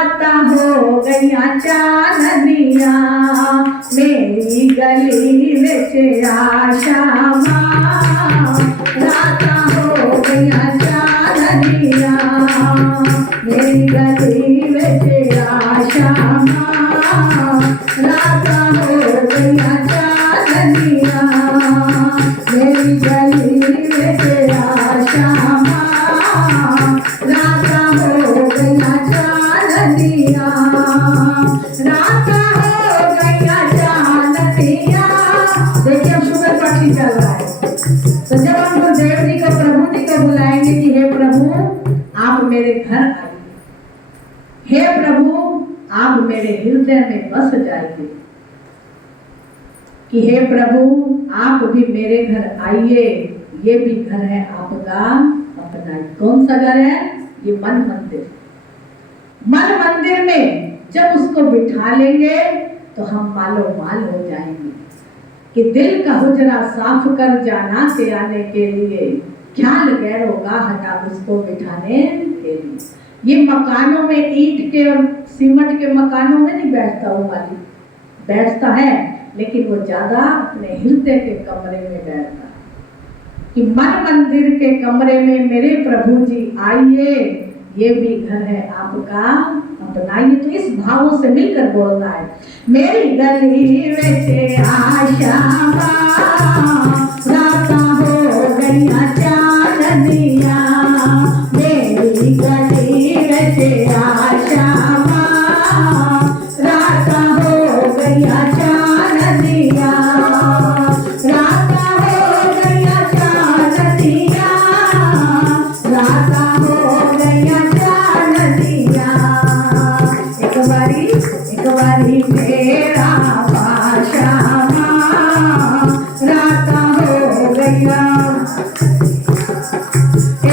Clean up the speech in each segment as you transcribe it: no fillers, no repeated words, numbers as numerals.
राता हो गईया चांदनिया मेरी गली विच आशा मां राता हो गईया चांदनिया मेरी गली विच आशा मां राता हो गईया चांदनिया मेरी गली विच आशा मां राता हो गईया चांदनिया राता हो गईया चांदनिया। देखिए अब शुगर पक्षी चल रहा है, तो जब हम गुरुदेव जी को प्रभु जी को बुलाएंगे कि हे प्रभु आप मेरे घर आइए, हे प्रभु आप मेरे हृदय में बस जाइए, कि हे प्रभु आप भी मेरे घर आइए, ये भी घर है आपका अपना। कौन सा घर है? ये मन मंदिर। मन मंदिर में जब उसको बिठा लेंगे तो हम मालो माल हो जाएंगे कि दिल का हुजरा साफ कर जाना से आने के लिए, ख्याल गैर होगा हटा उसको बिठाने के लिए। ये मकानों में ईंट के और सीमेंट के मकानों में नहीं बैठता, वो मालिक बैठता है लेकिन वो ज्यादा अपने हृदय के कमरे में बैठता है कि मन मंदिर के कमरे में मेरे प्रभु जी आइए, ये भी घर है आपका अपनाइए। तो इस भावों से मिलकर बोलना है, मेरी गली में आशा राता हो गईया चांदनिया मेरी गली में आशा राता हो गईया चांदनिया राता हो गईया चांदनिया राता हो गईया चांदनिया। एक बारी मेरा पाशा राता हो गईया,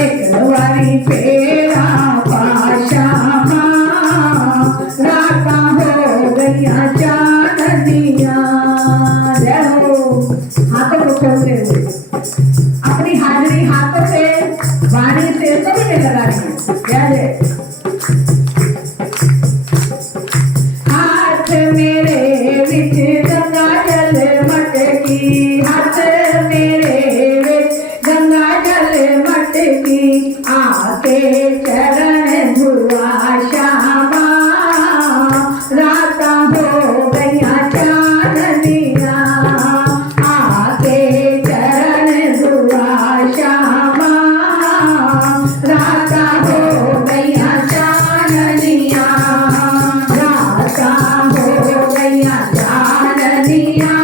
एक बारी मेरा पाशा राता हो गईया चांदनिया। हाथों को खोलते हुए अपनी हाजिरी हाथों से वाणी से सभी में लगा रही है। हाथ मेरे विच गंगा जल मटकी, हाथ मेरे विच गंगा जल मटकी, आके चरण धुआ श्यामा राता हो गईया चांदनिया आके चरण धुआ श्यामा राता हो गईया चांदनिया राता हो गईया चांदनिया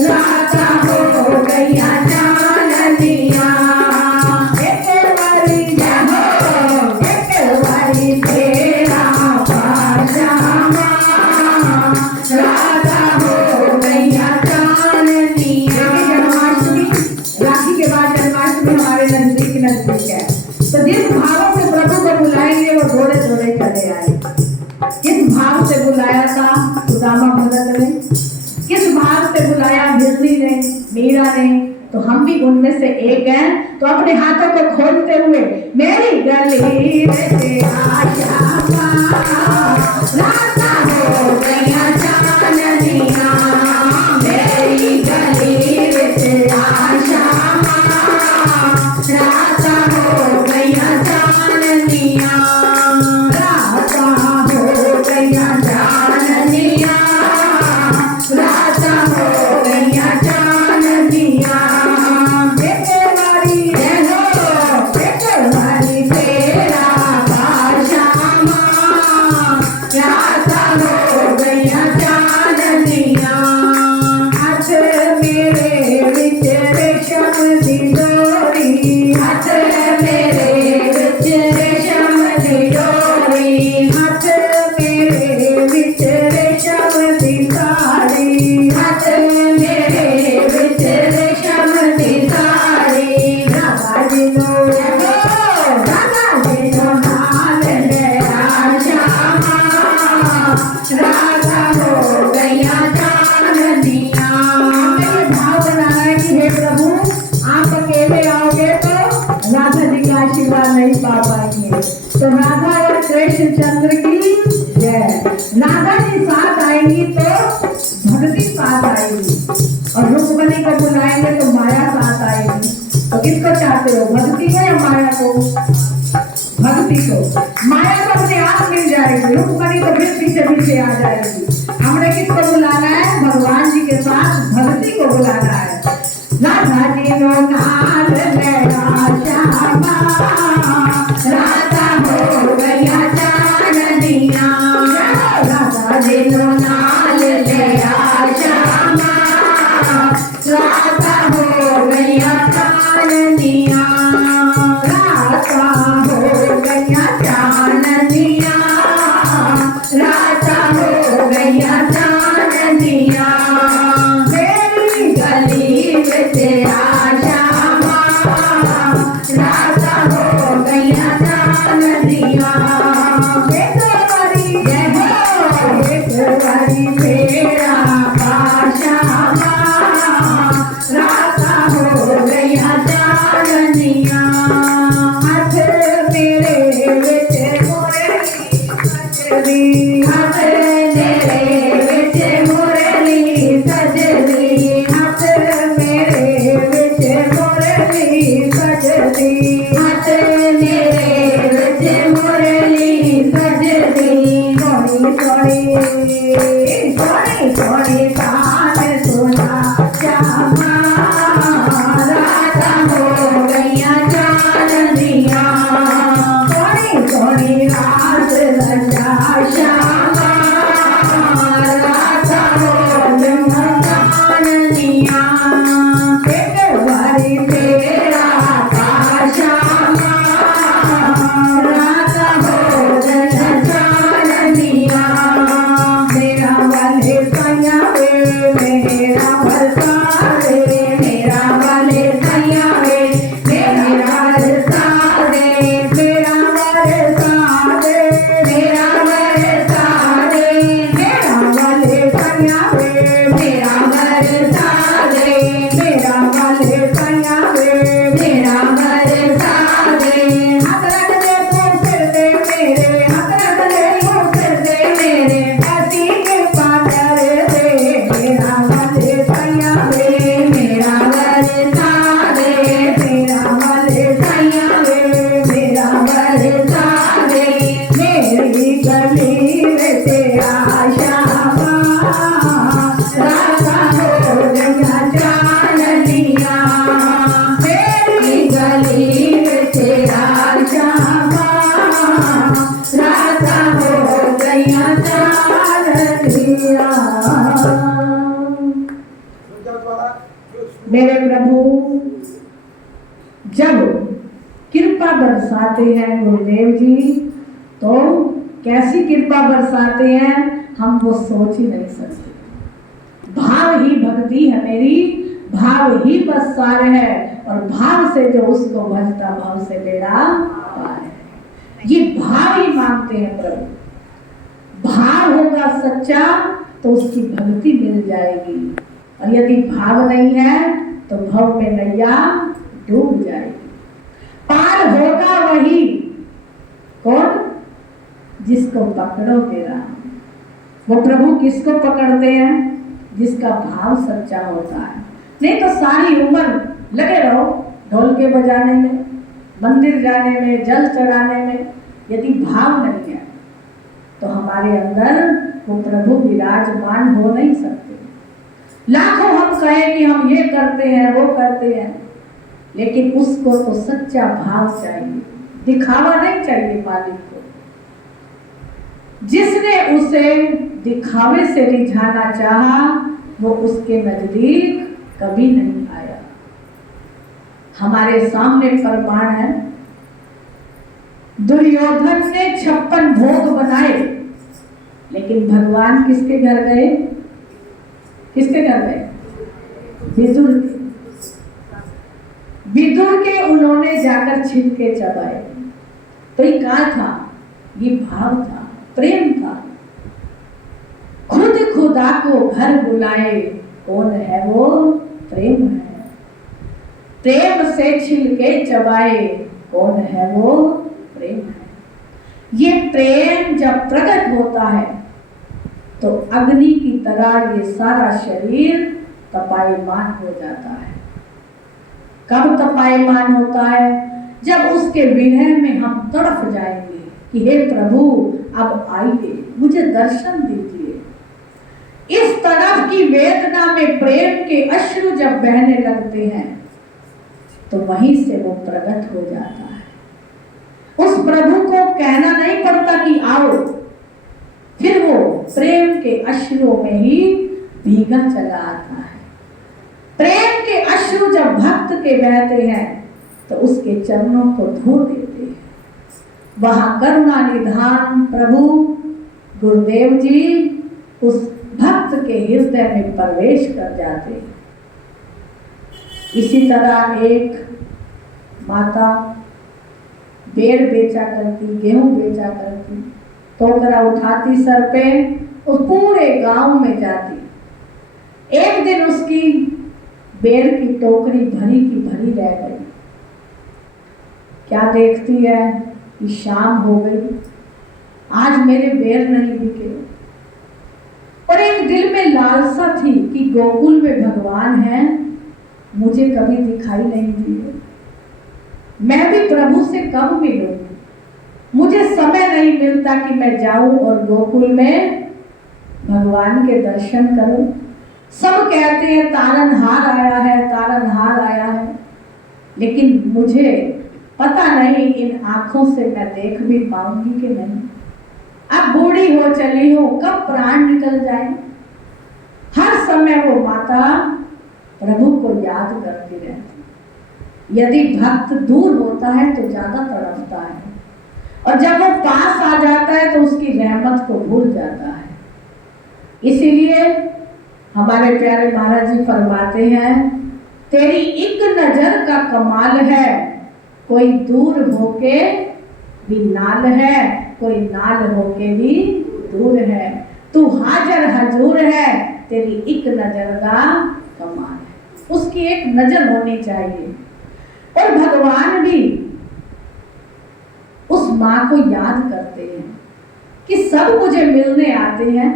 राता हो गईया चांदनिया। एक बारी जाओ एक बारी तेरा पाशा राता हो गईया चांदनिया। जन्माष्टमी, राखी के बाद जन्माष्टमी हमारे नजदीक है, तो जिस भाव से प्रभु को बुलाएंगे वो थोड़े थोड़े चले आए। किस भाव से बुलाया था सुदामा भगत ने, किस भाव से बुलाया बिजली ने, मीरा ने, तो हम भी उनमें से एक हैं। तो अपने हाथों को खोलते हुए मेरी गली में आशा राता हो गईया चांदनिया मेरी गली में आशा राता हो गईया चांदनिया राता हो गईया चांदनिया राता हो गईया चांदनिया। एक बारी तेरा पाशा रामचंद्र की जय। राधा जी साथ आएंगी तो भक्ति साथ आएगी, और रुक्मणी को बुलाएंगे तो माया साथ आएगी। तो किसको चाहते हो, भक्ति को या माया को? भक्ति को। माया तो अपने आप मिल जाएगी, रुक्मणी तो फिर पीछे पीछे आ जाएगी। हमने किसको बुलाना है? भगवान जी के साथ भक्ति को बुलाना है। राधा जी नो नाल लड़ा श्यामा, राधा हो गया चांदनिया। राधा जी नो नाल लड़ा श्यामा, राधा हो गया चांदनिया। राधा हो गया चांदनिया, राधा हो गया चांदनिया। मेरी गली में तेरा श्यामा, राधा हो गया चांदनिया। एक बारी तेरा श्यामा, राधा हो गया चांदनिया। हाथ मेरे बेटे मुरली सजरी, हाथ मेरे बेटे मुरली सजरी, हाथ मेरे बेटे मुरली सजरी, हाथ मेरे बेटे मुरली सजरी। सोनी सोनी सोनी तान सुना श्यामा, राधा हो गया चांदनिया। सोनी सोनी रात रचा श्यामा, राधा हो गया चांदनिया। एक बारी तेरा था श्यामा, राधा हो गया चांदनिया। मेरा वाले सैया वे, मेरा बरसा रे, मेरा वाले सैया वे, मेरा बरसा रे, मेरा बरसा रे, मेरा बरसा रे, मेरा वाले सैया वे, मेरा बरसा रे, मेरा वाले सैया वे, मेरा बरसा रे। हाथ रख दे तो फिर दे मेरे, हाथ रख दे तो फिर दे मेरे, ऐसी कृपा कर दे। मेरा वाले सैया वे, मेरा बरसा रे, मेरा वाले सैया वे, मेरा बरसा रे। मेरी गली में तेरा श्यामा, राधा हो गया चांदनिया। मेरी गली में तेरा श्यामा, राधा हो गया चांदनिया। मेरे प्रभु जब कृपा बरसाते हैं गुरुदेव जी, तो कैसी कृपा बरसाते हैं हम वो सोच ही नहीं सकते। भाव ही भक्ति है मेरी, भाव ही बस सार है, और भाव से जो उसको भजता भाव से बेड़ा पार है। ये भाव ही मांगते हैं प्रभु। भाव होगा सच्चा तो उसकी भक्ति मिल जाएगी, और यदि भाव नहीं है तो भव में नैया डूब जाएगी। पार होगा वही कौन? जिसको पकड़ोगे राम। वो प्रभु किसको पकड़ते हैं? जिसका भाव सच्चा होता है। नहीं तो सारी उम्र लगे रहो ढोल के बजाने में, मंदिर जाने में, जल चढ़ाने में, यदि भाव नहीं है तो हमारे अंदर वो प्रभु विराजमान हो नहीं सकते। लाखों हम कहें कि हम ये करते हैं वो करते हैं, लेकिन उसको तो सच्चा भाव चाहिए, दिखावा नहीं चाहिए मालिक को। जिसने उसे दिखावे से रिझाना चाहा वो उसके नजदीक कभी नहीं आया। हमारे सामने प्रमाण है, दुर्योधन ने 56 भोग बनाए, लेकिन भगवान किसके घर गए? किसके घर गए? विदुर के। विदुर के उन्होंने जाकर छिलके चबाए। तो ये क्या था? ये भाव था, प्रेम था। खुद खुदा को घर बुलाए, कौन है वो? प्रेम है। प्रेम से छिलके चबाए, कौन है वो? प्रेम है। ये प्रेम जब प्रकट होता है तो अग्नि की तरह ये सारा शरीर तपायमान हो जाता है। कब तपायमान होता है? जब उसके विरह में हम तड़प जाएंगे कि हे प्रभु अब आइए, मुझे दर्शन दीजिए। इस तरफ की वेदना में प्रेम के अश्रु जब बहने लगते हैं तो वहीं से वो प्रकट हो जाता है। उस प्रभु को कहना नहीं पड़ता कि आओ, फिर वो प्रेम के अश्रुओं में ही भीगा चला आता है। प्रेम के अश्रु जब भक्त के बहते हैं तो उसके चरणों को धो देते हैं। वहां करुणा निधान प्रभु गुरुदेव जी उस भक्त के हृदय में प्रवेश कर जाते हैं। इसी तरह एक माता बेर बेचा करती, गेहूं बेचा करती, टोकरा उठाती सर पे और पूरे गांव में जाती। एक दिन उसकी बेर की टोकरी भरी की भरी रह गई। क्या देखती है कि शाम हो गई, आज मेरे बेर नहीं बिके। और एक दिल में लालसा थी कि गोकुल में भगवान है, मुझे कभी दिखाई नहीं दिए, मैं भी प्रभु से कब मिलूंगी। मुझे समय नहीं मिलता कि मैं जाऊं और गोकुल में भगवान के दर्शन करूं। सब कहते हैं तारनहार आया है, तारनहार आया है, लेकिन मुझे पता नहीं इन आंखों से मैं देख भी पाऊंगी कि नहीं। अब बूढ़ी हो चली हूं, कब प्राण निकल जाए। हर समय वो माता प्रभु को याद करती रहती। यदि भक्त दूर होता है तो ज्यादा तड़पता है, और जब वो पास आ जाता है तो उसकी रहमत को भूल जाता है। इसीलिए हमारे प्यारे महाराज जी फरमाते हैं, तेरी एक नजर का कमाल है, कोई दूर होके भी नाल है, कोई नाल होके भी दूर है। तू हाजर हजूर है, तेरी एक नजर का कमाल है। उसकी एक नजर होनी चाहिए। और भगवान भी उस माँ को याद करते हैं कि सब मुझे मिलने आते हैं,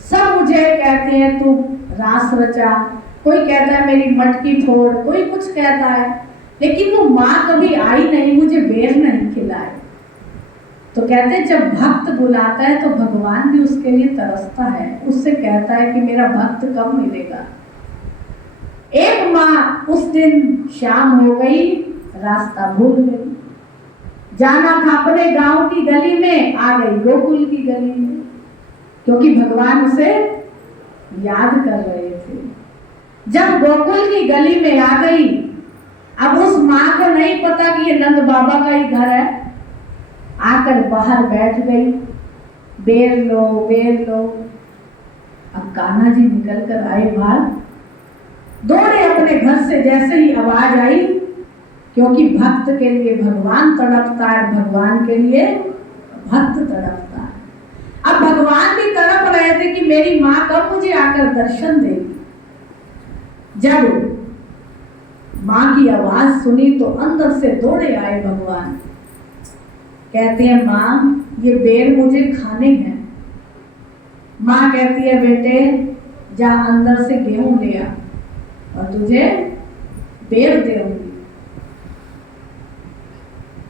सब मुझे कहते हैं तू रास रचा, कोई कहता है मेरी मटकी फोड़, कोई कुछ कहता है, लेकिन वो माँ कभी आई नहीं, मुझे बेर नहीं खिलाए। तो कहते हैं जब भक्त बुलाता है तो भगवान भी उसके लिए तरसता है, उससे कहता है कि मेरा भक्त कब मिलेगा। एक माँ उस दिन शाम हो गई, रास्ता भूल गई, जाना था अपने गांव की गली में, आ गई गोकुल की गली में, क्योंकि भगवान उसे याद कर रहे थे। जब गोकुल की गली में आ गई, अब उस माँ को नहीं पता कि ये नंद बाबा का ही घर है। आकर बाहर बैठ गई, बेर लो बेर लो। अब कान्हा जी निकल कर आए बाहर, दौड़े अपने घर से। जैसे ही आवाज आई, क्योंकि भक्त के लिए भगवान तड़पता है, भगवान के लिए भक्त तड़पता है। अब भगवान भी तड़प रहे थे कि मेरी माँ कब मुझे आकर दर्शन देगी। जब माँ की आवाज सुनी तो अंदर से दौड़े आए भगवान। कहते हैं माँ ये बेर मुझे खाने हैं। माँ कहती है बेटे जा अंदर से गेहूं ले आ और तुझे बेर दूंगी।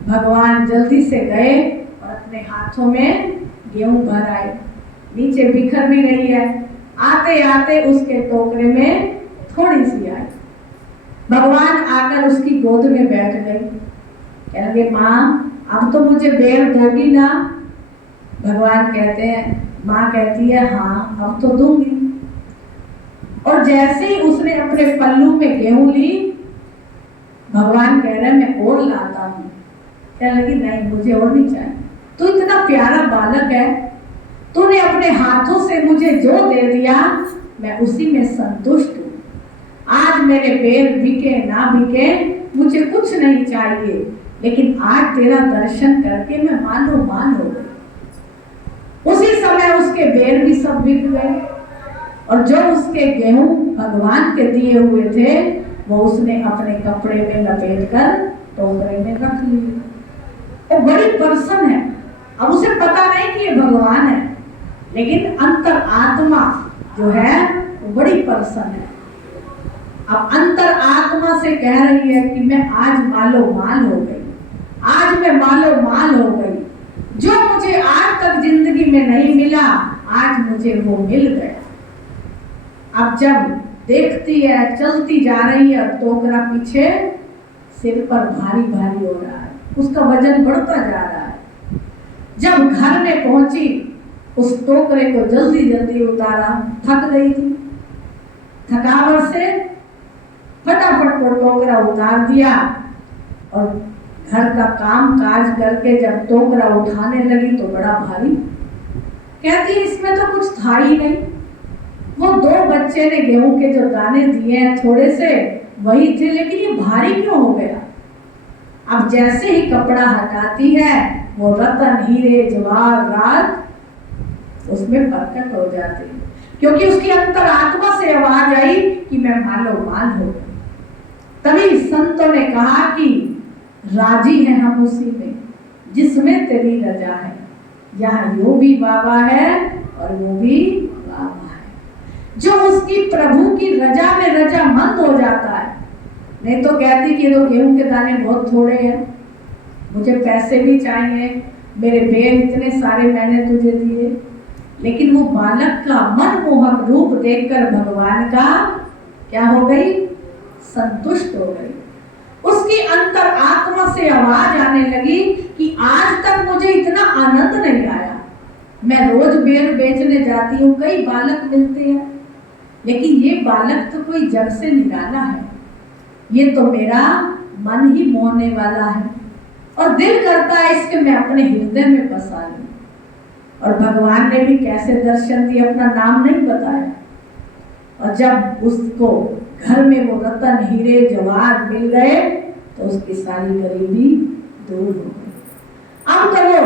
भगवान जल्दी से गए और अपने हाथों में गेहूं भर आए। नीचे बिखर भी रही है, आते आते उसके टोकरे में थोड़ी सी आई। भगवान आकर उसकी गोद में बैठ गई। कह लगे माँ अब तो मुझे बेर दोगी ना। भगवान कहते हैं, माँ कहती है हाँ अब तो दूंगी। और जैसे ही उसने अपने पल्लू में गेहूं ली, भगवान कह रहे मैं और लाता हूँ। कह लगी नहीं मुझे और नहीं चाहिए, तू इतना प्यारा बालक है, तूने अपने हाथों से मुझे जो दे दिया मैं उसी में संतुष्ट हूँ। आज मेरे बेर बिके ना बिके मुझे कुछ नहीं चाहिए, लेकिन आज तेरा दर्शन करके मैं मानो मान हो गई। उसी समय उसके बेर भी सब बिक गए, और जो उसके गेहूं भगवान के दिए हुए थे वो उसने अपने कपड़े में लपेट कर टोकरे में रख लिए। वो बड़ी प्रसन्न है। अब उसे पता नहीं कि ये भगवान है, लेकिन अंतर आत्मा जो है वो बड़ी प्रसन्न है। अब अंतर आत्मा से कह रही है कि मैं आज मालो माल हो गई, आज मैं मालो माल हो गई, जो मुझे आज तक जिंदगी में नहीं मिला आज मुझे वो मिल गया। अब जब देखती है, चलती जा रही है, टोकरा पीछे सिर पर भारी भारी हो रहा है, उसका वजन बढ़ता जा रहा है। जब घर में पहुंची, उस टोकरे को जल्दी जल्दी उतारा, थक गई थी, थकावट से फटाफट वो टोकरा उतार दिया और घर का काम काज करके जब टोकरा उठाने लगी तो बड़ा भारी। कहती इसमें तो कुछ था ही नहीं, वो 2 बच्चे ने गेहूं के जो दाने दिए हैं थोड़े से वही थे, लेकिन ये भारी क्यों हो गया। अब जैसे ही कपड़ा हटाती है वो रतन हीरे जवाहरात उसमें प्रकट हो जाते हैं, क्योंकि उसकी अंतर आत्मा से आवाज आई कि मैं मालो माल हो गई। तभी संतों ने कहा कि राजी हैं हम उसी में जिसमें तेरी रजा है, यहाँ यो भी बाबा है और वो भी बाबा है। जो उसकी प्रभु की रजा में रजामंद हो जाता है, नहीं तो कहती कि तो गेहूं के दाने बहुत थोड़े हैं, मुझे पैसे भी चाहिए, मेरे बेल इतने सारे मैंने तुझे दिए। लेकिन वो बालक का मनमोहक रूप देखकर भगवान का क्या हो गई, संतुष्ट हो गई। उसकी अंतर आत्मा से आवाज आने लगी कि आज तक मुझे इतना आनंद नहीं आया। मैं रोज बेल बेचने जाती हूँ, कई बालक मिलते हैं, लेकिन ये बालक तो कोई जग से निकाला है, ये तो मेरा मन ही मोहने वाला है और दिल करता है इसके मैं अपने हृदय में बसा लूं। और भगवान ने भी कैसे दर्शन दिए, अपना नाम नहीं बताया। और जब उसको घर में वो रतन हीरे जवाहर मिल गए तो उसकी सारी गरीबी दूर हो गई। अब तो वो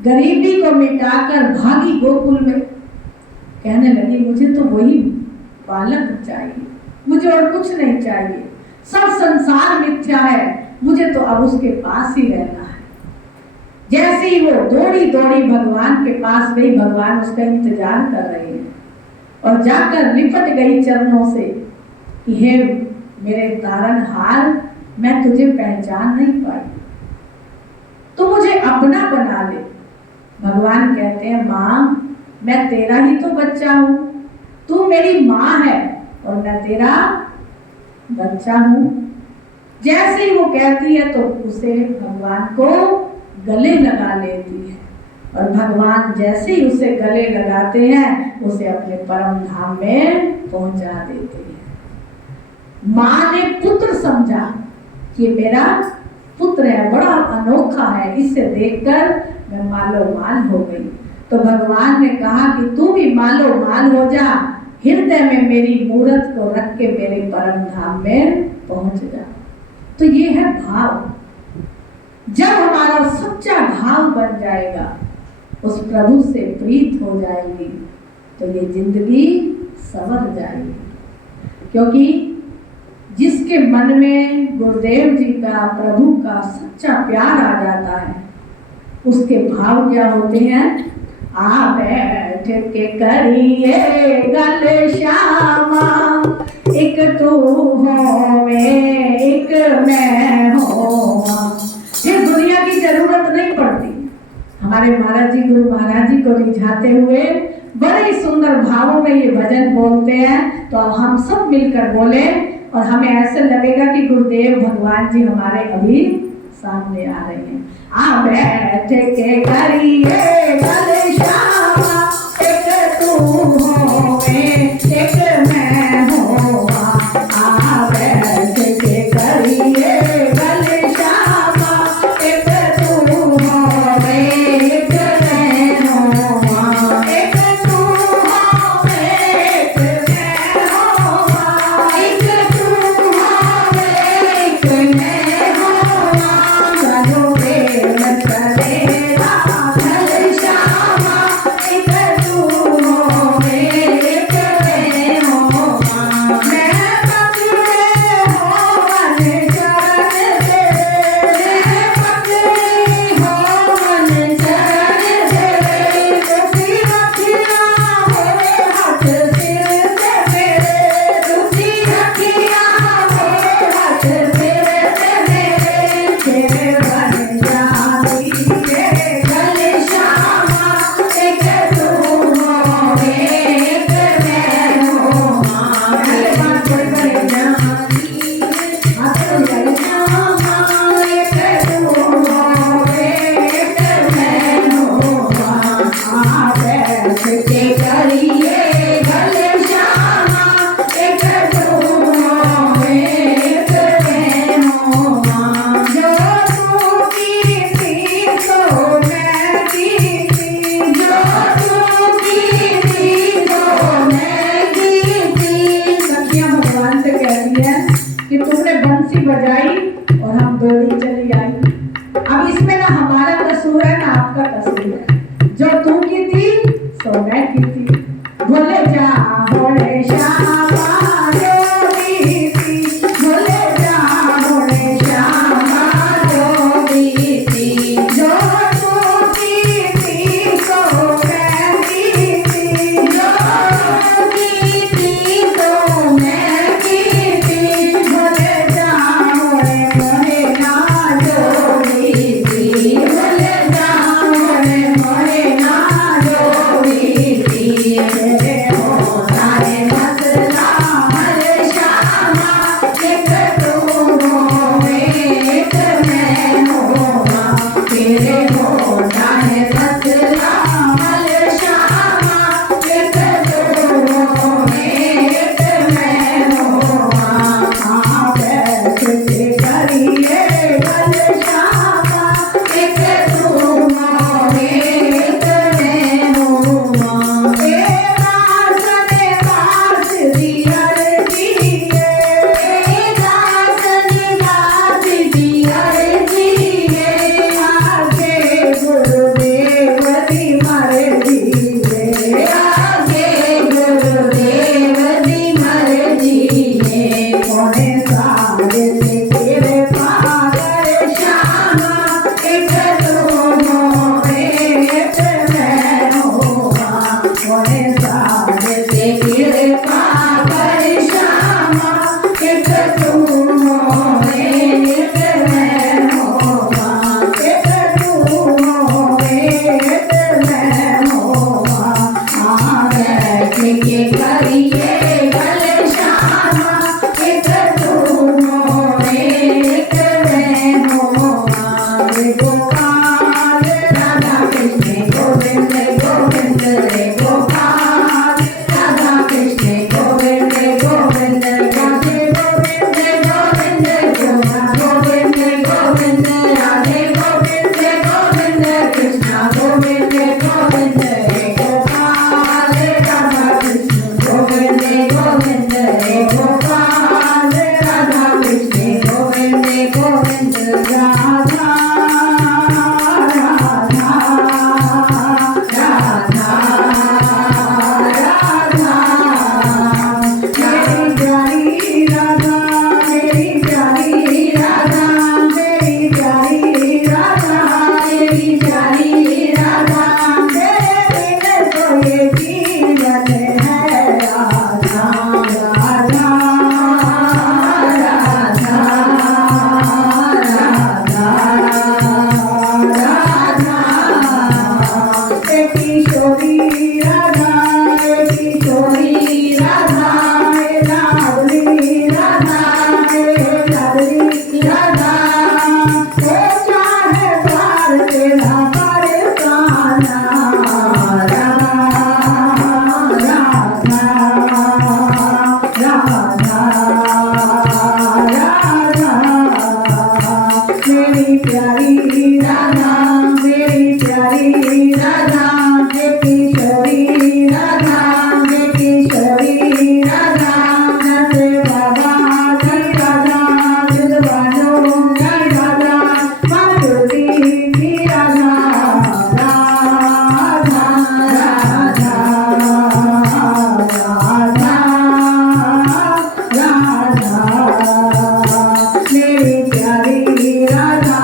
गरीबी को मिटाकर भागी गोकुल में, कहने लगी मुझे तो वही बालक चाहिए, मुझे और कुछ नहीं चाहिए, सब संसार मिथ्या है, मुझे तो अब उसके पास ही रहना है। जैसे ही वो दौड़ी दौड़ी भगवान के पास गई, भगवान उसका इंतजार कर रहे हैं और जाकर लिपट गई चरणों से कि हे मेरे तारनहार, मैं तुझे पहचान नहीं पाई, तू मुझे अपना बना ले। भगवान कहते हैं माँ मैं तेरा ही तो बच्चा हूँ, तू मेरी माँ है और मैं तेरा बच्चा हूँ। जैसे ही वो कहती है तो उसे भगवान को गले लगा लेती है और भगवान जैसे ही उसे गले लगाते हैं उसे अपने परम धाम में पहुंचा देते हैं। माँ ने पुत्र समझा कि मेरा पुत्र है, बड़ा अनोखा है, इसे देखकर मैं मालो माल हो गई। तो भगवान ने कहा कि तू भी मालो माल हो जा, हृदय में मेरी मूर्त को रख के मेरे परम धाम में पहुंच जा। तो ये है भाव। जब हमारा सच्चा भाव बन जाएगा, उस प्रभु से प्रीत हो जाएगी, तो ये जिंदगी संवर जाएगी। क्योंकि जिसके मन में गुरुदेव जी का, प्रभु का सच्चा प्यार आ जाता है, उसके भाव क्या होते हैं। आ बैठ के करिए गल श्यामा, एक तू होवे एक मैं होवा। ये दुनिया की जरूरत नहीं पड़ती। हमारे महाराज जी, गुरु महाराज जी को रिझाते हुए बड़े सुंदर भावों में ये भजन बोलते हैं। तो अब हम सब मिलकर बोले और हमें ऐसे लगेगा कि गुरुदेव भगवान जी हमारे अभी सामने आ रहे हैं। आ बैठ के करिए गल श्यामा, एक तू होवे एक मैं होवा। आ बैठ के करिए गल श्यामा, एक तू होवे एक मैं होवा। एक तू होवे एक मैं होवा, एक तू होवे एक मैं होवा। चलो बेल करेगा गल तो मैं की थी भूल जा होले श्यामा जो बीती, भूल जा होले श्यामा जो बीती, जो तू बीती सो मैं बीती, जो बीती सो मैं बीती, भूल जा होले मोहे ना जो बीती, भूल जा होले मोहे ना जो बीती, मेरे होता है मसला हरे श्यामा, एक तू होवे एक मैं होवा, तेरे होता है मसला हरे श्यामा, एक तू होवे एक मैं होवा, हाँ कैसे करिए बल श्यामा, एक तू होवे एक मैं होवा, तेरा सने बास दिया रे दिए, तेरा सने बास दिया रे दिए, आगे गुरुदेव दी मर दिए, आगे गुरुदेव दी मर दिए, कोने सारे तेरे पागल श्यामा, एक तू होवे एक मैं होवा, कोने सारे तेरे पागल श्यामा, एक तू होवे एक मैं होवा, एक तू होवे एक मैं होवा, हाँ कैसे करिए बल श्यामा, एक तू होवे एक मैं होवा, रे गोपाल राधा कृष्ण गोविंद गोविंद रे गोपाल राधा कृष्ण गोविंद गोविंद, राधे गोविंद गोविंद गोरा गोविंद गोविंद, राधे गोविंद गोविंद कृष्ण गोविंद गोविंद रे गोपाल राधा कृष्ण गोविंद गोविंद रे गोपाल राधा कृष्ण गोविंद गोविंद, राधा राधा राधा राधा, मेरी प्यारी राधा, मेरी प्यारी राधा, मेरी प्यारी राधा, मेरी प्यारी राधा, तेरे बिन तो ये जीवन है राधा, राधा राधा राधा राधा, किशोरी राधा, किशोरी राधा, लाडली राधा, लाडली राधा, वो चाहे प्यार तेरा बरसाना, राधा राधा राधा राधा, मेरी प्यारी राधा, मेरी प्यारी राधा, किशोरी राधा, किशोरी राधा, नंद बाबा जय राधा, जुगवानो जय राधा, माधुरी की राधा, राधा राधा राधा राधा, मेरी प्यारी राधा,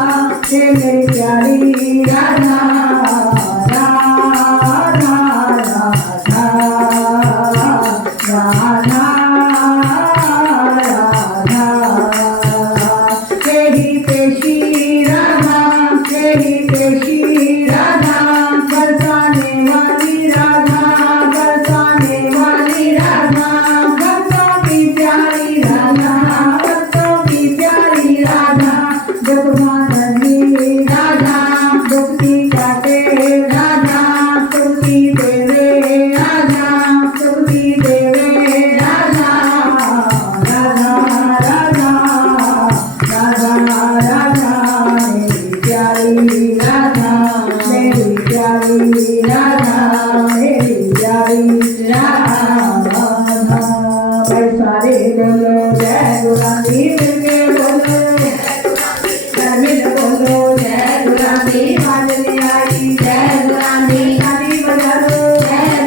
मेरी प्यारी राधा, राधा राधा राधा राधा, तेरी पेशी राधा, तेरी पेशी राधा, बरसाने वाली राधा, बरसाने वाली राधा, भक्तों की प्यारी राधा, भक्तों की प्यारी राधा, दुखभांजनी राधा, दुखी काटे राधा, सुखी देवे राधा, सुखी देवे राधा, राधा राधा राधा राधा, मेरी प्यारी राधा, मेरी प्यारी राधा, मेरी प्यारी राधा, भाई सारे बोलो जय गुलाबी मिलके बोलो, मिल बोलो जय गुलाबी, बादल आई जय गुलाबी, ताली बजा लो जय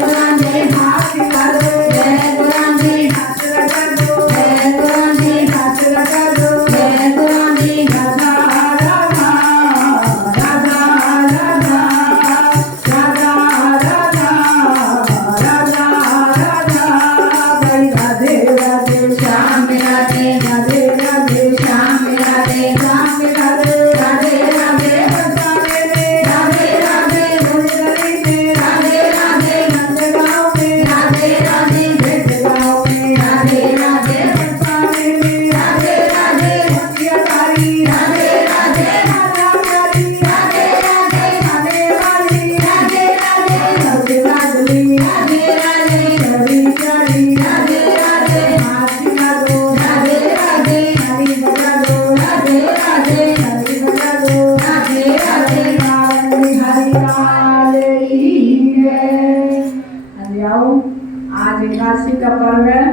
जाओ। आज एकादशी का पर्व है।